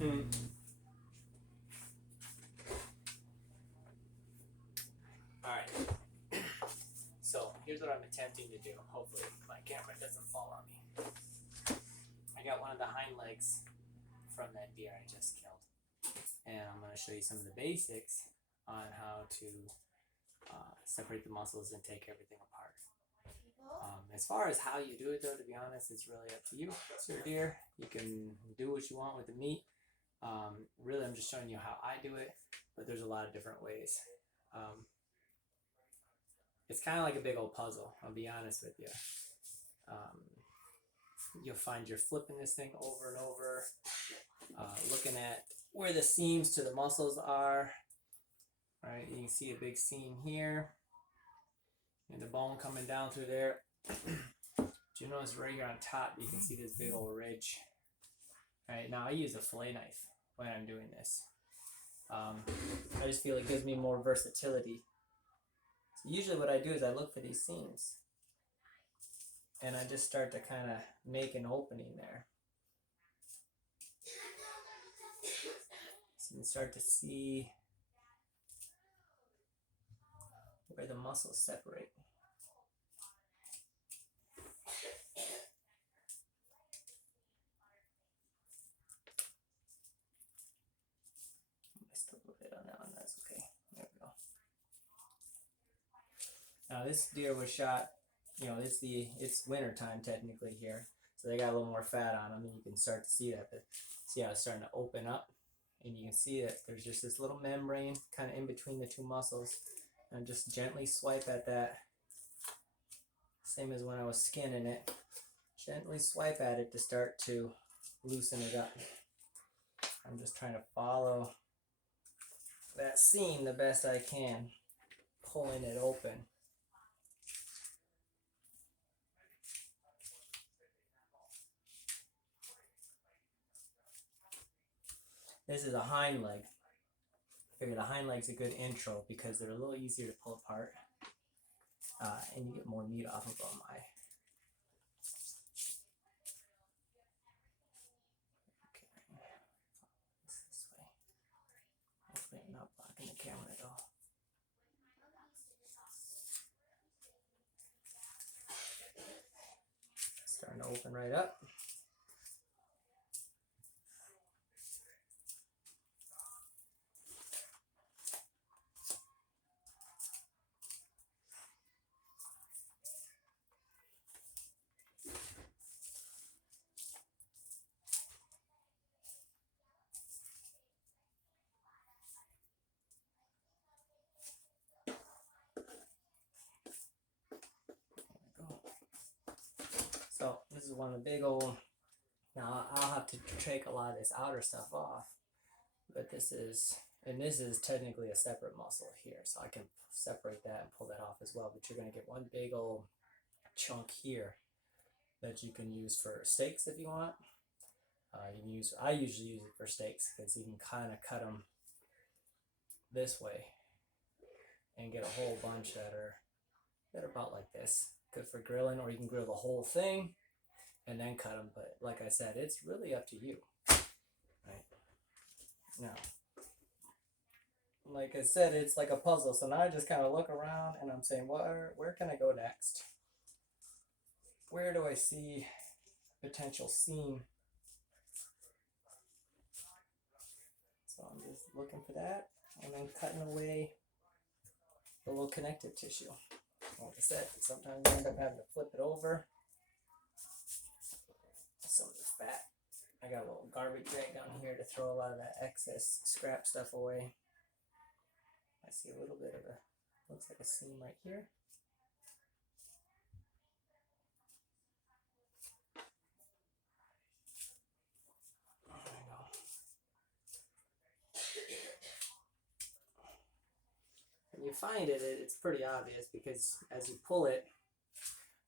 Alright. So here's what I'm attempting to do. Hopefully my camera doesn't fall on me. I got one of the hind legs from that deer I just killed. And I'm going to show you some of the basics on how to separate the muscles and take everything apart. As far as how you do it though, to be honest, it's really up to you. It's your deer. You can do what you want with the meat. Really, I'm just showing you how I do it, but there's a lot of different ways. It's kind of like a big old puzzle, I'll be honest with you. You'll find you're flipping this thing over and over, looking at where the seams to the muscles are. Right, you can see a big seam here, and the bone coming down through there. Do you notice right here on top, you can see this big old ridge. Right, now I use a fillet knife when I'm doing this. I just feel it gives me more versatility. So usually what I do is I look for these seams, and I just start to kind of make an opening there. So you can start to see where the muscles separate. Missed a little bit on that one, that's okay. There we go. Now this deer was shot, it's winter time technically here, so they got a little more fat on them, and you can start to see that. But see how it's starting to open up, and you can see that there's just this little membrane kind of in between the two muscles, and just gently swipe at that, same as when I was skinning it. Gently swipe at it to start to loosen it up. I'm just trying to follow that seam the best I can, pulling it open. This is a hind leg. I figure the hind leg's a good intro because they're a little easier to pull apart, and you get more meat off of them. This way. Hopefully I'm not blocking the camera at all. Starting to open right up. So this is one of the big old, now I'll have to take a lot of this outer stuff off, but this is technically a separate muscle here, so I can separate that and pull that off as well. But you're going to get one big old chunk here that you can use for steaks if you want. I usually use it for steaks because you can kind of cut them this way and get a whole bunch that are about like this. Good for grilling, or you can grill the whole thing and then cut them. But like I said, it's really up to you. Right now, like I said, it's like a puzzle. So now I just kind of look around and I'm saying, where can I go next? Where do I see potential seam? So I'm just looking for that and then cutting away the little connective tissue. Like I said, sometimes you end up having to flip it over. Some of the fat. I got a little garbage bag down here to throw a lot of that excess scrap stuff away. I see a little bit of looks like a seam right here. There we go. And you find it's pretty obvious because as you pull it,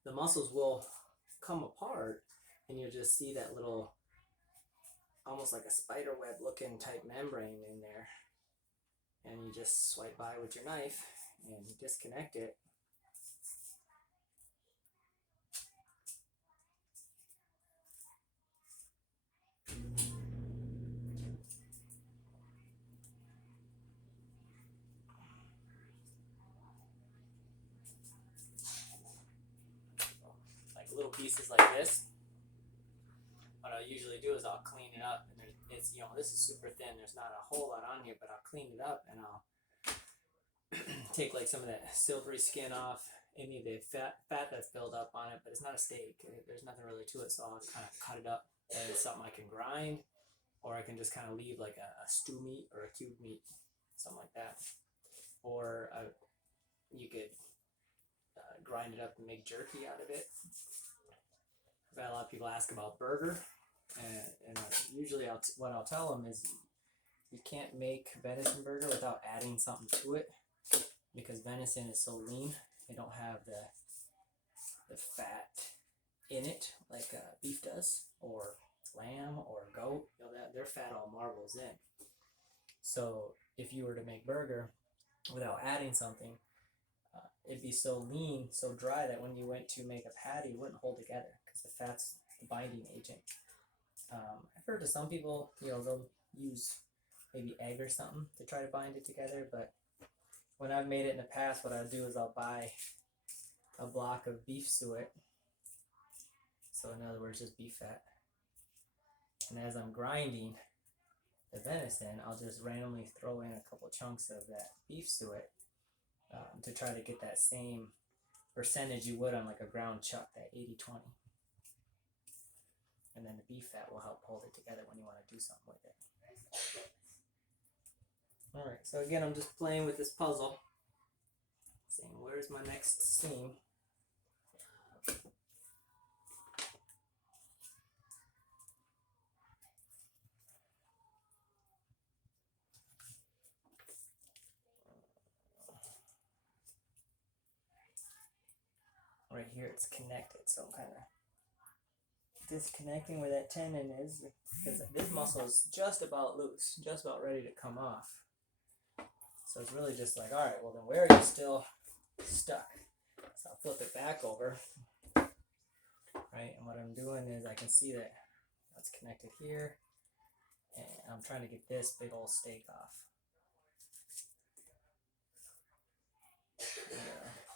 the muscles will come apart and you'll just see that little, almost like a spider web looking type membrane in there. And you just swipe by with your knife and disconnect it. little pieces like this, what I'll usually do is I'll clean it up, and it's, you know, this is super thin, there's not a whole lot on here, but I'll clean it up and I'll take like some of that silvery skin off, any of the fat that's built up on it, but it's not a steak, there's nothing really to it, so I'll kind of cut it up, and it's something I can grind, or I can just kind of leave like a stew meat or a cube meat, something like that. Or you could grind it up and make jerky out of it. I've had a lot of people ask about burger, and usually what I'll tell them is you can't make venison burger without adding something to it, because venison is so lean, they don't have the fat in it like beef does, or lamb or goat. You know, that their fat all marbles in. So if you were to make burger without adding something, it'd be so lean, so dry, that when you went to make a patty, it wouldn't hold together because the fat's the binding agent. I've heard of some people, you know, they'll use maybe egg or something to try to bind it together, but when I've made it in the past, what I'll do is I'll buy a block of beef suet, so in other words, just beef fat, and as I'm grinding the venison, I'll just randomly throw in a couple chunks of that beef suet to try to get that same percentage you would on like a ground chuck, that 80-20. And then the beef fat will help hold it together when you want to do something with it. Alright, so again, I'm just playing with this puzzle, saying where's my next seam. Right here it's connected, so I'm kind of disconnecting where that tendon is, because this muscle is just about loose, just about ready to come off. So it's really just like, alright, well then where are you still stuck? So I'll flip it back over, right, and what I'm doing is I can see that it's connected here, and I'm trying to get this big old steak off.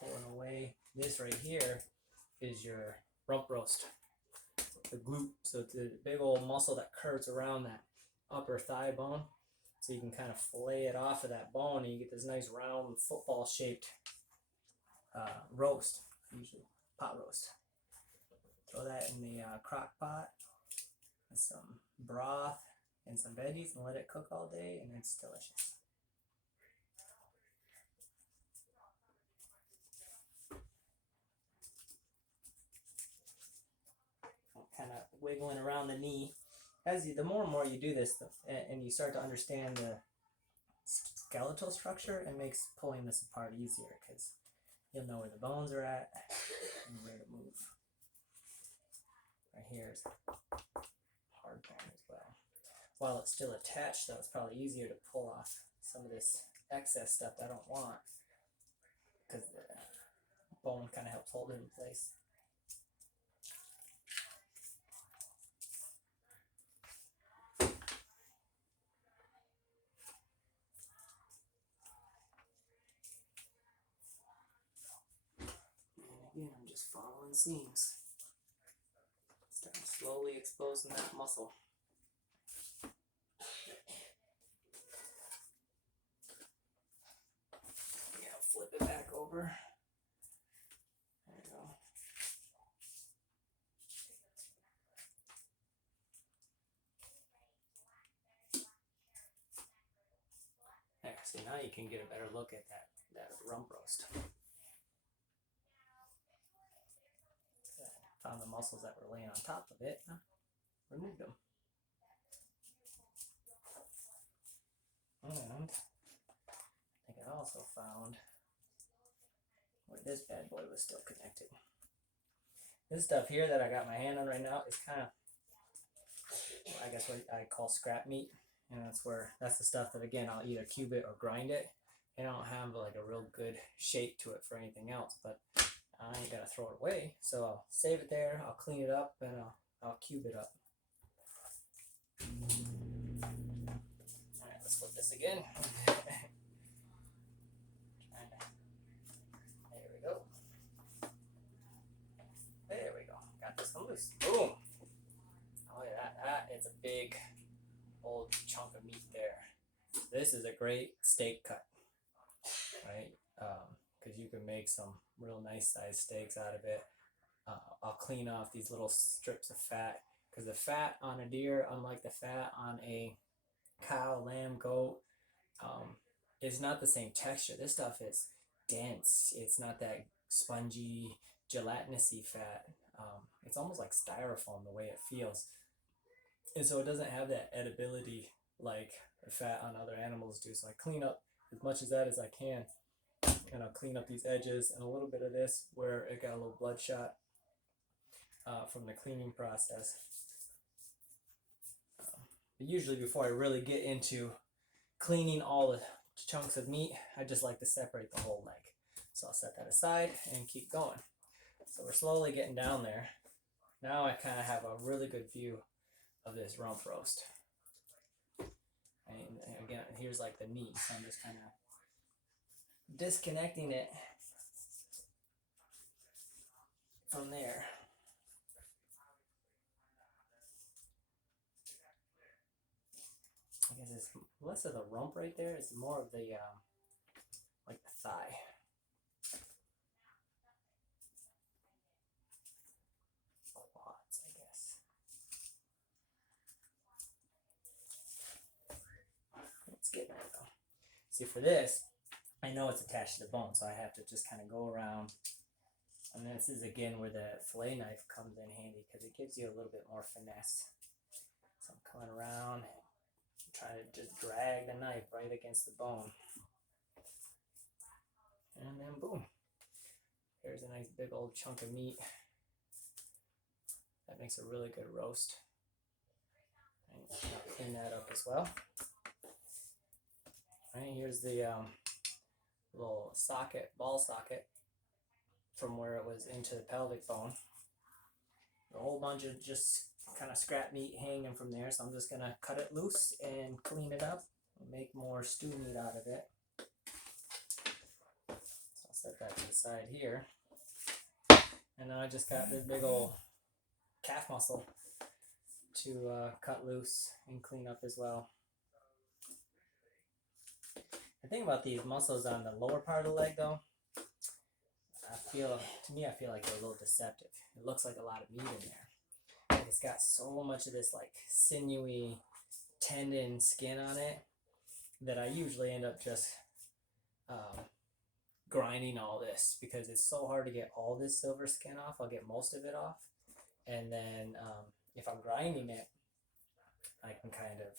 Pulling away. This right here is your rump roast, the glute. So it's a big old muscle that curves around that upper thigh bone. So you can kind of fillet it off of that bone, and you get this nice round football shaped roast, usually pot roast. Throw that in the crock pot with some broth and some veggies and let it cook all day, and it's delicious. Kind of wiggling around the knee. The more and more you do this, and you start to understand the skeletal structure, it makes pulling this apart easier, because you'll know where the bones are at and where to move. Right here is hard bone as well. While it's still attached, though, it's probably easier to pull off some of this excess stuff that I don't want, because the bone kind of helps hold it in place. Again, I'm just following seams. Starting slowly exposing that muscle. Yeah, flip it back over. There we go. There, so now you can get a better look at that rump roast. Found the muscles that were laying on top of it, removed them. And I think I also found where this bad boy was still connected. This stuff here that I got my hand on right now is kind of, I guess what I call scrap meat. And that's the stuff that, again, I'll either cube it or grind it. And I don't have like a real good shape to it for anything else, but I ain't gonna throw it away, so I'll save it there, I'll clean it up, and I'll cube it up. Alright, let's flip this again. There we go. There we go. Got this is a great steak cut, right? Because you can make some real nice sized steaks out of it. I'll clean off these little strips of fat, because the fat on a deer, unlike the fat on a cow, lamb, goat, is not the same texture. This stuff is dense. It's not that spongy, gelatinousy fat. It's almost like styrofoam the way it feels, and so it doesn't have that edibility like the fat on other animals do. So I clean up as much of that as I can, and I'll clean up these edges and a little bit of this where it got a little bloodshot from the cleaning process. But usually before I really get into cleaning all the chunks of meat, I just like to separate the whole leg. So I'll set that aside and keep going. So we're slowly getting down there. Now I kind of have a really good view of this rump roast. And again, here's like the knee, so I'm just kind of disconnecting it from there. I guess it's less of the rump right there. It's more of the like the thigh. Quads, I guess. Let's get there though. See, for this, I know it's attached to the bone, so I have to just kind of go around. And this is again where the fillet knife comes in handy, because it gives you a little bit more finesse. So I'm coming around, trying to just drag the knife right against the bone. And then boom, there's a nice big old chunk of meat. That makes a really good roast. And I'll clean that up as well. All right, here's the little socket, ball socket, from where it was into the pelvic bone. A whole bunch of just kind of scrap meat hanging from there, so I'm just gonna cut it loose and clean it up and make more stew meat out of it. So I'll set that to the side here, and now I just got this big old calf muscle to cut loose and clean up as well. The thing about these muscles on the lower part of the leg, though, I feel like they're a little deceptive. It looks like a lot of meat in there. Like it's got so much of this like sinewy tendon skin on it that I usually end up just grinding all this, because it's so hard to get all this silver skin off. I'll get most of it off, and then if I'm grinding it, I can kind of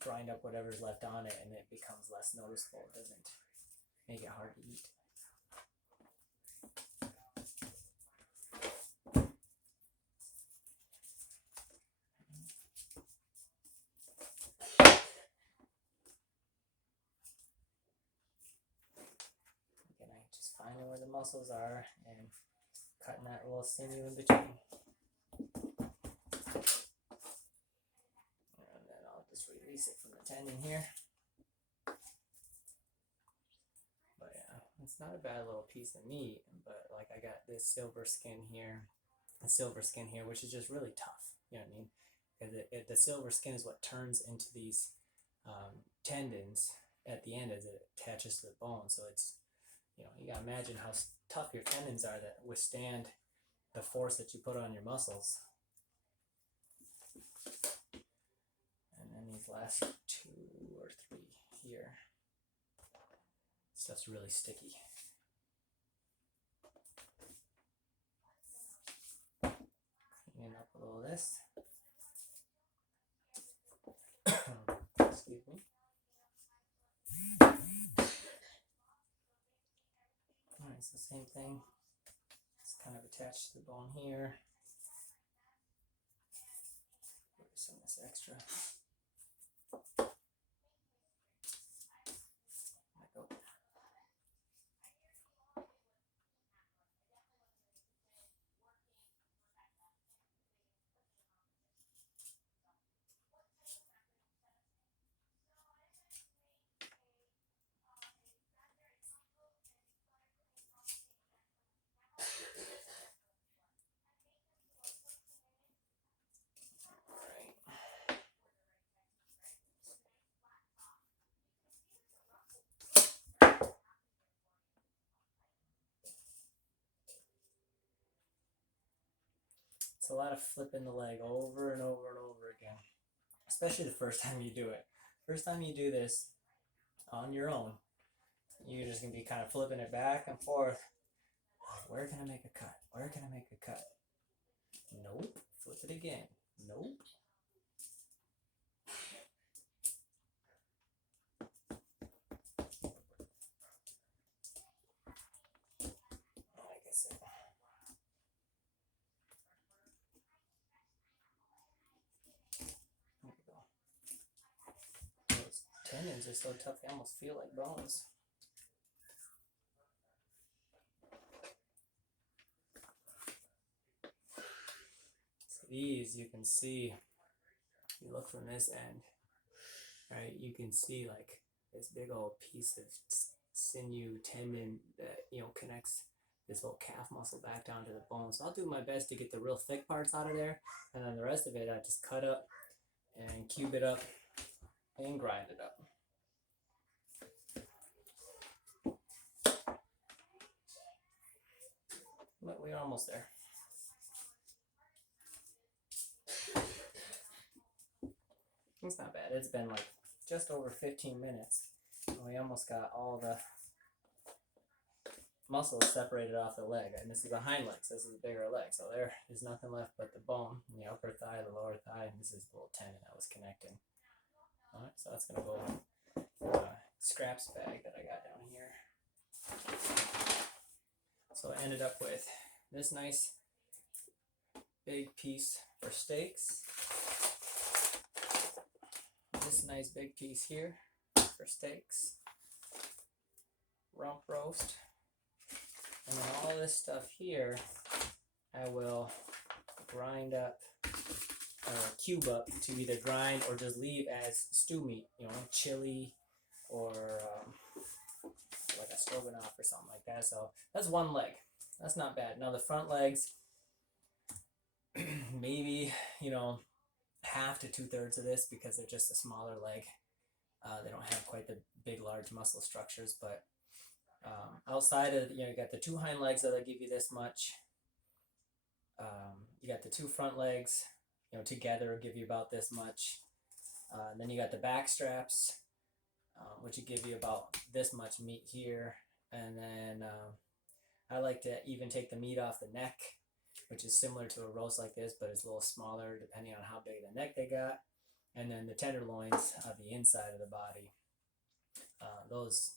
grind up whatever's left on it, and it becomes less noticeable. It doesn't make it hard to eat. Again, I just finding where the muscles are and cutting that little sinew in between. And then I'll just release it from the tendon here. But yeah, it's not a bad little piece of meat, but like I got this silver skin here, and silver skin here, which is just really tough. You know what I mean? Because the silver skin is what turns into these tendons at the end as it attaches to the bone. So it's, you gotta imagine how tough your tendons are that withstand the force that you put on your muscles. And then these last 2 or 3 here, stuff's really sticky. Cleaning up a little of this. Excuse me. Alright, so same thing. It's kind of attached to the bone here. Some of this extra. There we go. It's a lot of flipping the leg over and over and over again, especially the first time you do it. First time you do this on your own, you're just gonna be kind of flipping it back and forth. Where can I make a cut? Where can I make a cut? Nope. Flip it again. Nope. I guess it. There we go. Those tendons are so tough, they almost feel like bones. So these, you can see, you look from this end, right? You can see like this big old piece of sinew tendon that connects this little calf muscle back down to the bone. So I'll do my best to get the real thick parts out of there, and then the rest of it I just cut up and cube it up and grind it up. But we're almost there. It's not bad. It's been like just over 15 minutes. We almost got all the muscles separated off the leg. And this is the hind leg, so this is the bigger leg. So there's nothing left but the bone, the upper thigh, the lower thigh, and this is the little tendon that was connecting. Alright, so that's going to go in a scraps bag that I got down here. So I ended up with this nice big piece for steaks. This nice big piece here for steaks. Rump roast. And then all this stuff here, I will grind up, or cube up to either grind or just leave as stew meat, chili or like a stroganoff or something like that. So that's one leg. That's not bad. Now the front legs, maybe, half to 2/3 of this because they're just a smaller leg. They don't have quite the big, large muscle structures, but outside of, you got the two hind legs that'll give you this much. You got the two front legs, together give you about this much. And then you got the back straps, which will give you about this much meat here. And then I like to even take the meat off the neck, which is similar to a roast like this, but it's a little smaller depending on how big the neck they got. And then the tenderloins of the inside of the body. Those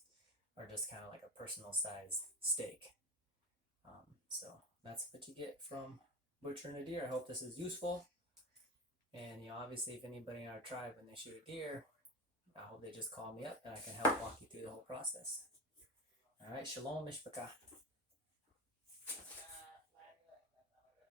are just kind of like a personal size steak. So that's what you get from butchering a deer. I hope this is useful. And obviously if anybody in our tribe, when they shoot a deer, I hope they just call me up and I can help walk you through the whole process. All right, shalom mishpachah.